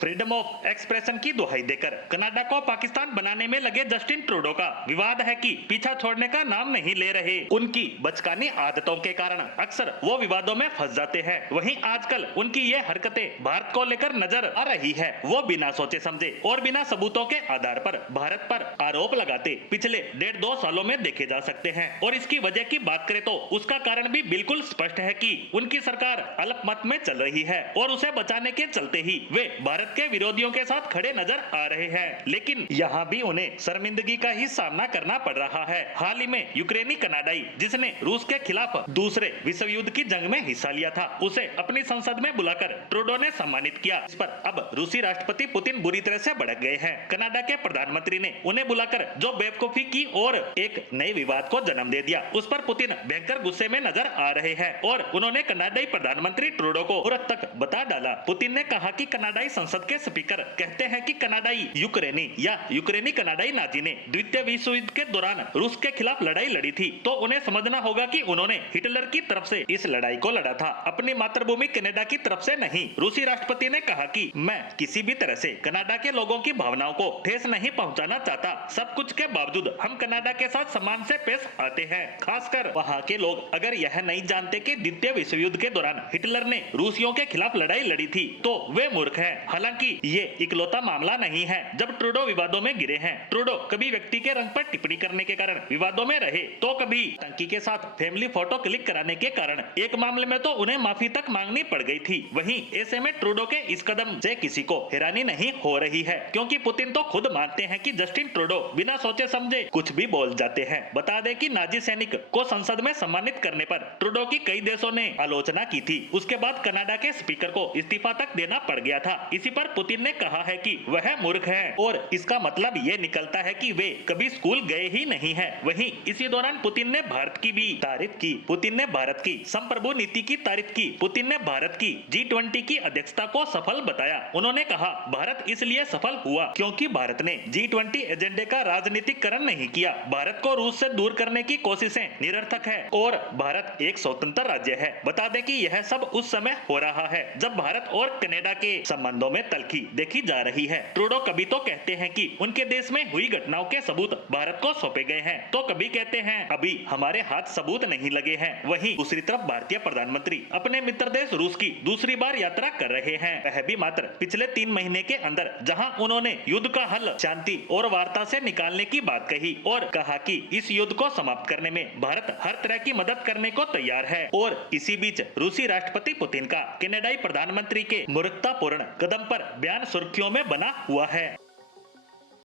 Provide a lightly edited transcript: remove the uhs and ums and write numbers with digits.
Freedom of expression की दुहाई देकर कनाडा को पाकिस्तान बनाने में लगे जस्टिन ट्रूडो का विवाद है कि पीछा छोड़ने का नाम नहीं ले रहे। उनकी बचकानी आदतों के कारण अक्सर वो विवादों में फंस जाते हैं। वहीं आजकल उनकी ये हरकतें भारत को लेकर नजर आ रही है। वो बिना सोचे समझे और बिना सबूतों के आधार पर भारत पर आरोप लगाते पिछले 1.5-2 सालों में देखे जा सकते हैं। और इसकी वजह की बात करें तो उसका कारण भी बिल्कुल स्पष्ट है कि उनकी सरकार अल्पमत में चल रही है और उसे बचाने के चलते ही वे भारत के विरोधियों के साथ खड़े नजर आ रहे हैं। लेकिन यहाँ भी उन्हें शर्मिंदगी का ही सामना करना पड़ रहा है। हाल ही में यूक्रेनी कनाडाई जिसने रूस के खिलाफ दूसरे विश्व युद्ध की जंग में हिस्सा लिया था, उसे अपनी संसद में बुलाकर ट्रूडो ने सम्मानित किया। इस पर अब रूसी राष्ट्रपति पुतिन बुरी तरह से भड़क गए हैं। कनाडा के प्रधानमंत्री ने उन्हें बुलाकर जो बेवकूफी की और एक नए विवाद को जन्म दे दिया, उस पर पुतिन भयंकर गुस्से में नजर आ रहे हैं और उन्होंने कनाडाई प्रधानमंत्री ट्रूडो को तुरंत तक बता डाला। पुतिन ने कहा कि कनाडाई संसद के स्पीकर कहते हैं कि कनाडाई यूक्रेनी या यूक्रेनी कनाडाई नाजी ने द्वितीय विश्व युद्ध के दौरान रूस के खिलाफ लड़ाई लड़ी थी, तो उन्हें समझना होगा कि उन्होंने हिटलर की तरफ से इस लड़ाई को लड़ा था, अपनी मातृभूमि कनाडा की तरफ से नहीं। रूसी राष्ट्रपति ने कहा कि मैं किसी भी तरह से कनाडा के लोगों की भावनाओं को ठेस नहीं पहुंचाना चाहता। सब कुछ के बावजूद हम कनाडा के साथ सम्मान से पेश आते हैं। खासकर वहाँ के लोग अगर यह नहीं जानते कि द्वितीय विश्व युद्ध के दौरान हिटलर ने रूसियों के खिलाफ लड़ाई लड़ी थी, तो वे मूर्ख हैं। हालांकि ये इकलौता मामला नहीं है जब ट्रूडो विवादों में गिरे हैं। ट्रूडो कभी व्यक्ति के रंग पर टिप्पणी करने के कारण विवादों में रहे, तो कभी टंकी के साथ फैमिली फोटो क्लिक कराने के कारण एक मामले में तो उन्हें माफी तक मांगनी पड़ गई थी। वहीं ऐसे में ट्रूडो के इस कदम से किसी को हैरानी नहीं हो रही है, क्योंकि पुतिन तो खुद मानते हैं कि जस्टिन ट्रूडो बिना सोचे समझे कुछ भी बोल जाते हैं। बता दें कि नाजी सैनिक को संसद में सम्मानित करने पर ट्रूडो की कई देशों ने आलोचना की थी। उसके बाद कनाडा के स्पीकर को इस्तीफा तक देना पड़ गया था। इसी पर पुतिन ने कहा है कि वह मूर्ख है और इसका मतलब ये निकलता है कि वे कभी स्कूल गए ही नहीं है। वहीं इसी दौरान पुतिन ने भारत की भी तारीफ की। पुतिन ने भारत की संप्रभु नीति की तारीफ की। पुतिन ने भारत की G20 की अध्यक्षता को सफल बताया। उन्होंने कहा, भारत इसलिए सफल हुआ क्योंकि भारत ने G20 एजेंडे का राजनीतिकरण नहीं किया। भारत को रूस से दूर करने की कोशिशें निरर्थक है और भारत एक स्वतंत्र राज्य है। बता दें कि यह सब उस समय हो रहा है जब भारत और कनाडा के संबंधों में तल्खी देखी जा रही है। ट्रूडो कभी तो कहते हैं कि उनके देश में हुई घटनाओं के सबूत भारत को सौंपे गए हैं, तो कभी कहते हैं अभी हमारे हाथ सबूत नहीं लगे हैं। वहीं दूसरी तरफ भारतीय प्रधानमंत्री अपने मित्र देश रूस की दूसरी बार यात्रा कर रहे हैं। वह भी मात्र पिछले 3 महीने के अंदर, जहां उन्होंने युद्ध का हल शांति और वार्ता से निकालने की बात कही और कहा कि इस युद्ध को समाप्त करने में भारत हर तरह की मदद करने को तैयार है। और इसी बीच रूसी राष्ट्रपति पुतिन का कनाडाई प्रधानमंत्री के मूर्खतापूर्ण कदम पर बयान सुर्खियों में बना हुआ है।